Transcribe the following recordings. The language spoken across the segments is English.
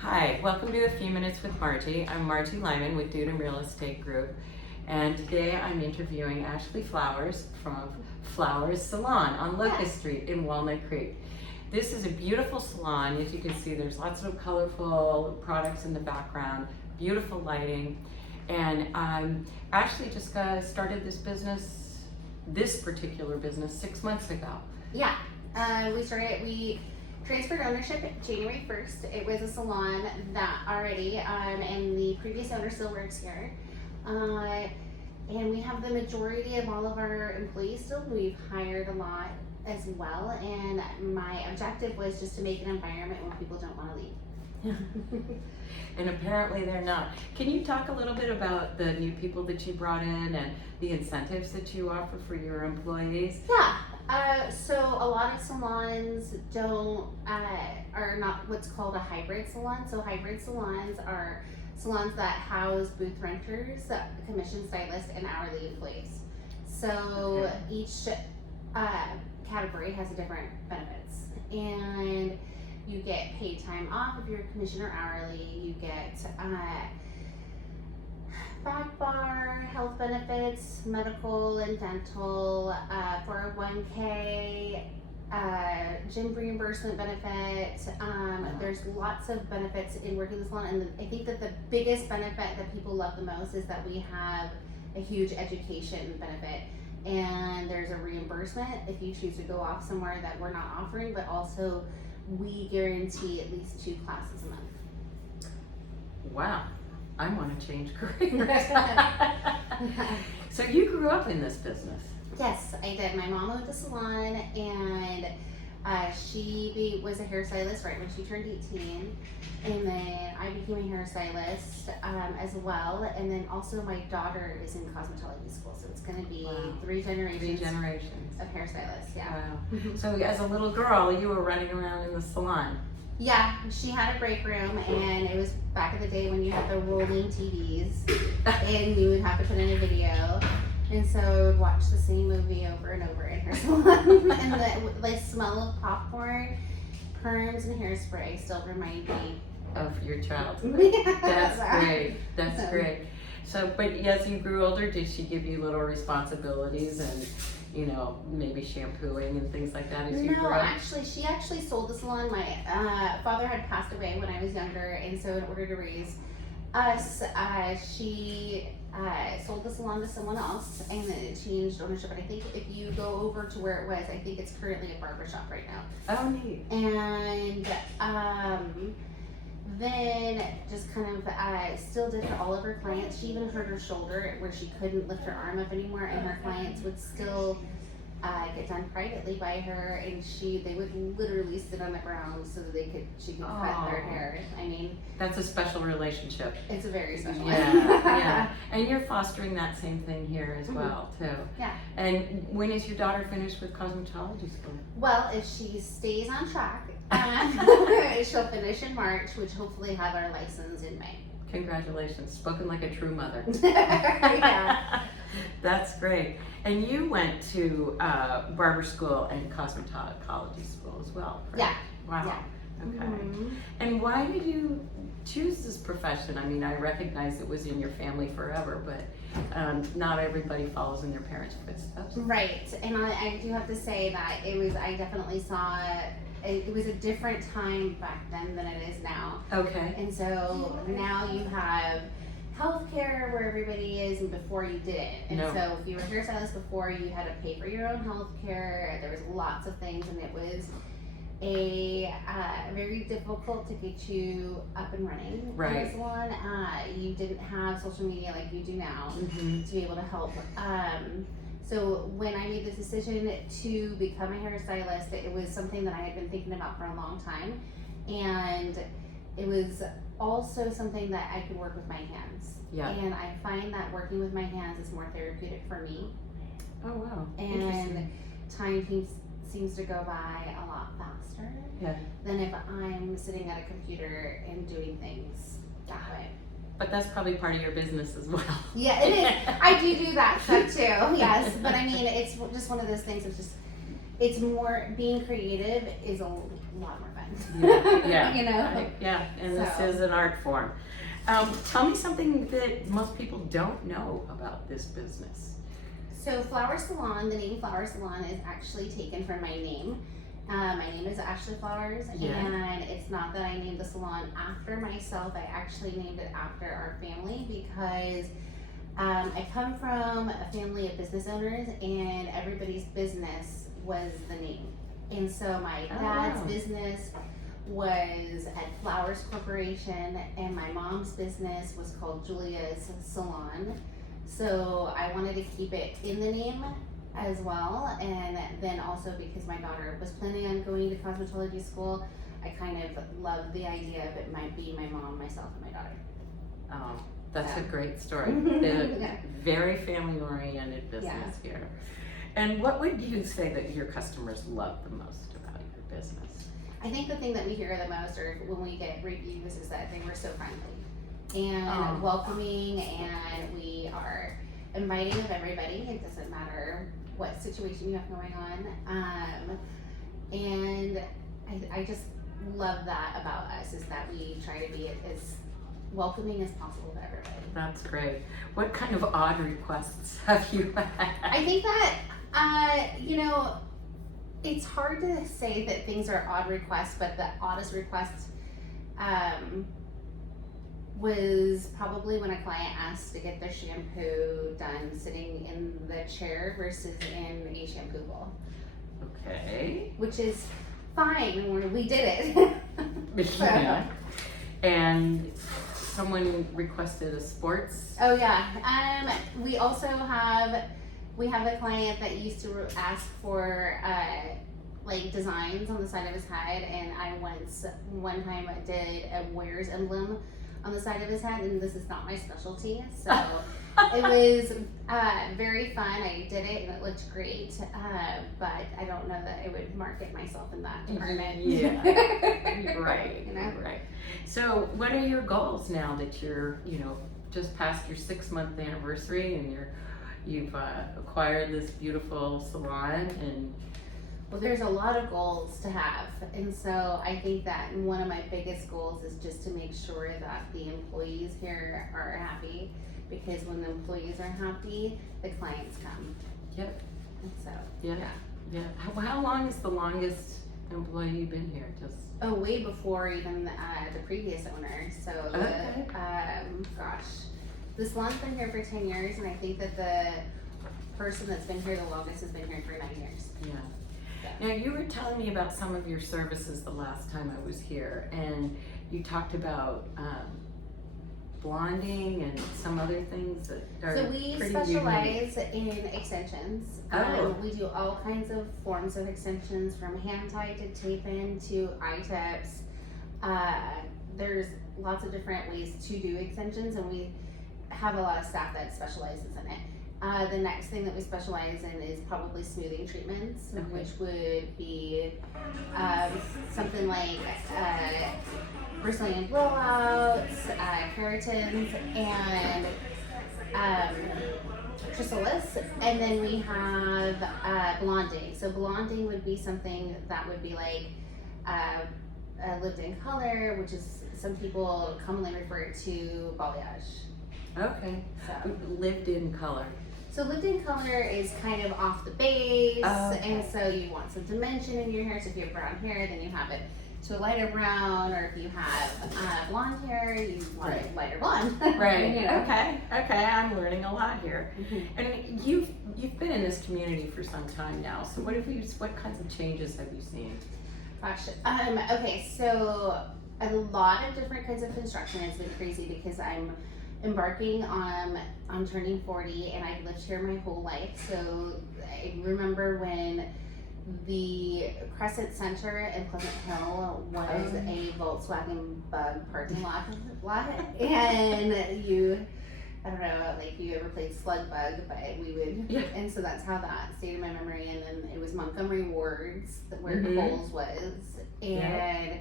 Hi, welcome to A Few Minutes with Margy. I'm Margy Lyman with Dudum Real Estate Group, and today I'm interviewing Ashley Flowers from Flowers Salon on Locust Street in Walnut Creek. This is a beautiful salon. As you can see, there's lots of colorful products in the background, beautiful lighting, and Ashley just started this particular business 6 months ago. Yeah, we transferred ownership January 1st. It was a salon that already, and the previous owner still works here. And we have the majority of all of our employees still. We've hired a lot as well, and my objective was just to make an environment where people don't want to leave. And apparently they're not. Can you talk a little bit about the new people that you brought in and the incentives that you offer for your employees? Yeah, so a lot of salons are not what's called a hybrid salon. So hybrid salons are salons that house booth renters, commission stylists, and hourly employees. So each category has a different benefits, and you get paid time off if you're commission or hourly. You get back bar, health benefits, medical and dental, 401k, gym reimbursement benefit. There's lots of benefits in working in the salon, and I think that the biggest benefit that people love the most is that we have a huge education benefit. And there's a reimbursement if you choose to go off somewhere that we're not offering, but also we guarantee at least 2 classes a month. Wow, I want to change careers. So you grew up in this business? Yes, I did. My mom owned a salon, and she was a hairstylist right when she turned 18, and then I became a hairstylist as well, and then also my daughter is in cosmetology school, so it's going to be 3 generations of hairstylists. Yeah. Wow. So as a little girl, you were running around in the salon. Yeah, she had a break room, and it was back in the day when you had the rolling TVs, and you would have to put in a video. And so I would watch the same movie over and over in her salon. And the smell of popcorn, perms, and hairspray still remind me of your childhood. Yeah, That's great. That's great. So, but as you grew older, did she give you little responsibilities and, maybe shampooing and things like that as you grew up? No, she actually sold the salon. My father had passed away when I was younger, and so in order to raise us, she sold the salon to someone else, and then it changed ownership. And I think if you go over to where it was, I think it's currently a barbershop right now. Oh, neat. And then just kind of still did for all of her clients. She even hurt her shoulder where she couldn't lift her arm up anymore, and her clients would still get done privately by her, and they would literally sit on the ground so that she could cut their hair. I mean, that's a special relationship. It's a very special one. Yeah. And you're fostering that same thing here as well, too. Yeah. And when is your daughter finished with cosmetology school? Well, if she stays on track, she'll finish in March, which hopefully have our license in May. Congratulations. Spoken like a true mother. Yeah. That's great. And you went to barber school and cosmetology school as well, right? Yeah. Wow. Yeah. Okay. Mm-hmm. And why did you choose this profession? I mean, I recognize it was in your family forever, but not everybody follows in their parents' footsteps. Right. And I do have to say that I definitely saw it was a different time back then than it is now. Okay. And so now you have healthcare where everybody is, and before you didn't. And so if you were a hairstylist before, you had to pay for your own healthcare. There was lots of things, and it was very difficult to get you up and running in the salon. You didn't have social media like you do now to be able to help. So when I made the decision to become a hairstylist, it was something that I had been thinking about for a long time, and it was also something that I could work with my hands. Yeah. And I find that working with my hands is more therapeutic for me. Oh, wow. And time seems to go by a lot faster than if I'm sitting at a computer and doing things that way. But that's probably part of your business as well. Yeah, it is. I do that stuff too, yes. But I mean, it's just one of those things. It's more, being creative is a lot more fun. Yeah, You know? yeah, and this So. is an art form. Tell me something that most people don't know about this business. So Flower Salon, the name Flower Salon is actually taken from my name. My name is Ashley Flowers, Yeah. and it's not that I named the salon after myself. I actually named it after our family because I come from a family of business owners, and everybody's business was the name. And so my dad's wow. business was at Flowers Corporation, and my mom's business was called Julia's Salon. So I wanted to keep it in the name as well, and then also because my daughter was planning on going to cosmetology school, I kind of loved the idea of it might be my mom, myself, and my daughter. Oh, that's a Yeah. great story. Yeah. Very family-oriented business here. And what would you say that your customers love the most about your business? I think the thing that we hear the most, or when we get reviews, is that they were so friendly and Oh. welcoming, and we are inviting of everybody. It doesn't matter what situation you have going on. And I just love that about us, is that we try to be as welcoming as possible to everybody. That's great. What kind of odd requests have you had? I think that, it's hard to say that things are odd requests, but the oddest request was probably when a client asked to get their shampoo done sitting in the chair versus in a shampoo bowl, Okay. which is fine when we did it. Yeah. And someone requested a sports. Oh yeah. We also have a client that used to ask for like designs on the side of his head, and one time I did a Wears emblem on the side of his head, and this is not my specialty, so it was very fun. I did it and it looked great, but I don't know that I would market myself in that department. Yeah. Right. You know? Right. So, what are your goals now that you're, just past your 6-month anniversary and you've acquired this beautiful salon and. Well, there's a lot of goals to have, and so I think that one of my biggest goals is just to make sure that the employees here are happy, because when the employees are happy, the clients come. Yep. And so, Yeah. How long is the longest employee been here? Just. Oh, way before even the previous owner. So, Okay. The salon's been here for 10 years, and I think that the person that's been here the longest has been here for 9 years. Yeah. Now, you were telling me about some of your services the last time I was here, and you talked about blonding and some other things that are So we pretty specialize in extensions. Oh. We do all kinds of forms of extensions, from hand tied to tape in to eye tips. There's lots of different ways to do extensions, and we have a lot of staff that specializes in it. The next thing that we specialize in is probably smoothing treatments, Okay. which would be something like Brazilian blowouts, keratins, and chrysalis. And then we have blonding. So blonding would be something that would be like lived-in color, which is, some people commonly refer to balayage. Okay. So. Lived in color. So lived-in color is kind of off the base, Okay. and so you want some dimension in your hair. So if you have brown hair, then you have it to a lighter brown, or if you have blonde hair, you want it lighter blonde. Right. You know? Okay. I'm learning a lot here. Mhm. And you've been in this community for some time now. So what kinds of changes have you seen? Gosh. Okay. So a lot of different kinds of construction. It's been crazy because I'm embarking on turning 40, and I've lived here my whole life. So I remember when the Crescent Center in Pleasant Hill was a Volkswagen Bug parking lot, and you ever played Slug Bug, but we would, Yeah. and so that's how that stayed in my memory. And then it was Montgomery Wards where Mhm. Kohl's was, and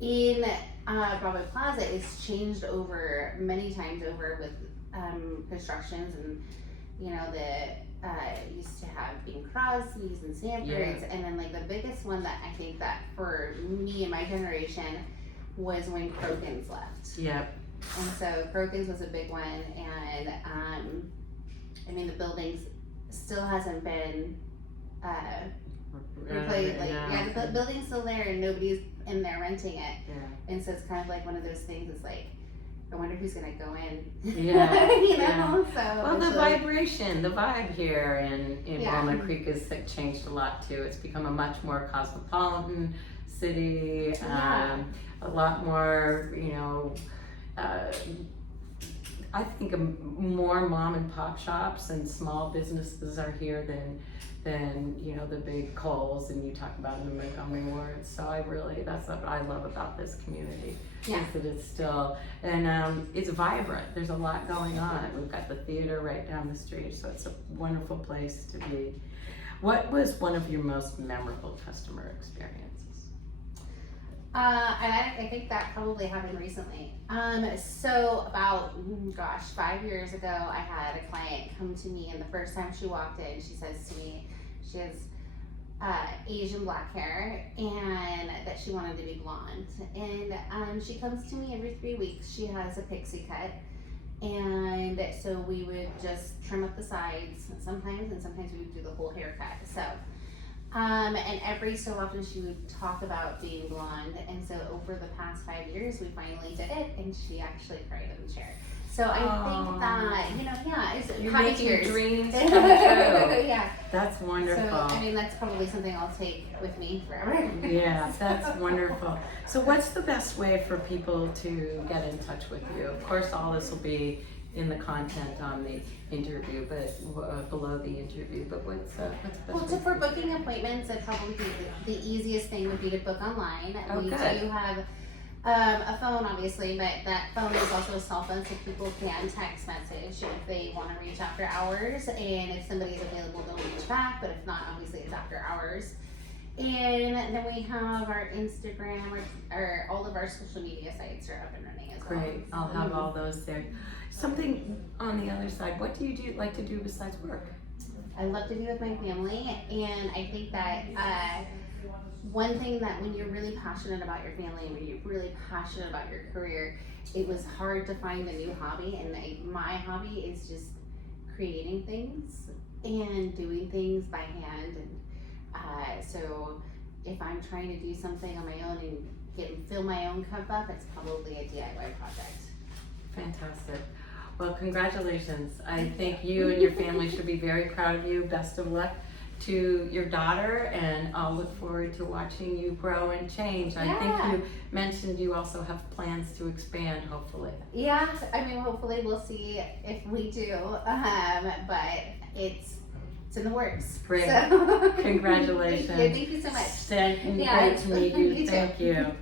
in Broadway Plaza, it's changed over many times over with constructions, and used to have Bing Crosby's and Sanfords, and then like the biggest one that I think that for me and my generation was when Crokins left. Yep. And so Crokins was a big one, and I mean the buildings still hasn't been replaced. The building's still there, and nobody's in there renting it. Yeah. And so it's kind of like one of those things. It's like, I wonder who's gonna go in. Yeah. you know. Yeah. So Well, the like, vibration, the vibe here in Yeah. Walnut Creek has changed a lot too. It's become a much more cosmopolitan city. A lot more, I think more mom and pop shops and small businesses are here than the big Kohl's, and you talk about in the Montgomery wards. So that's what I love about this community. Yeah. Is that it's still, and it's vibrant. There's a lot going on. We've got the theater right down the street, so it's a wonderful place to be. What was one of your most memorable customer experiences? I think that probably happened recently. So about 5 years ago, I had a client come to me, and the first time she walked in, she says to me, she has Asian black hair, and that she wanted to be blonde. And she comes to me every 3 weeks. She has a pixie cut, and so we would just trim up the sides sometimes, and sometimes we would do the whole haircut. So. And every so often she would talk about being blonde, and so over the past 5 years we finally did it, and she actually cried in the chair. So I think that, it's You're happy making tears. dreams come true. Yeah. That's wonderful. So I mean that's probably something I'll take with me forever. Yeah, that's wonderful. So what's the best way for people to get in touch with you? Of course, all this will be in the content on the interview, but below the interview. But what's the best Well, way so for booking appointments, it'd probably be the easiest thing would be to book online. Oh, we good. do have a phone, obviously, but that phone is also a cell phone, so people can text message if they want to reach after hours, and if somebody's available, they'll reach back. But if not, obviously, it's after hours. And then we have our Instagram, or all of our social media sites are up and running as well. Great, I'll have all those there. Something on the other side, what do you like to do besides work? I love to be with my family, and I think that one thing that when you're really passionate about your family, when you're really passionate about your career, it was hard to find a new hobby, and my hobby is just creating things and doing things by hand. And so if I'm trying to do something on my own and fill my own cup up, it's probably a DIY project. Fantastic. Well, congratulations. I think you and your family should be very proud of you. Best of luck to your daughter, and I'll look forward to watching you grow and change. I think you mentioned you also have plans to expand, hopefully. Yeah, I mean, hopefully we'll see if we do, but it's in the works. Great. So. Congratulations. Thank you so much. Great to meet you. You too. Thank you.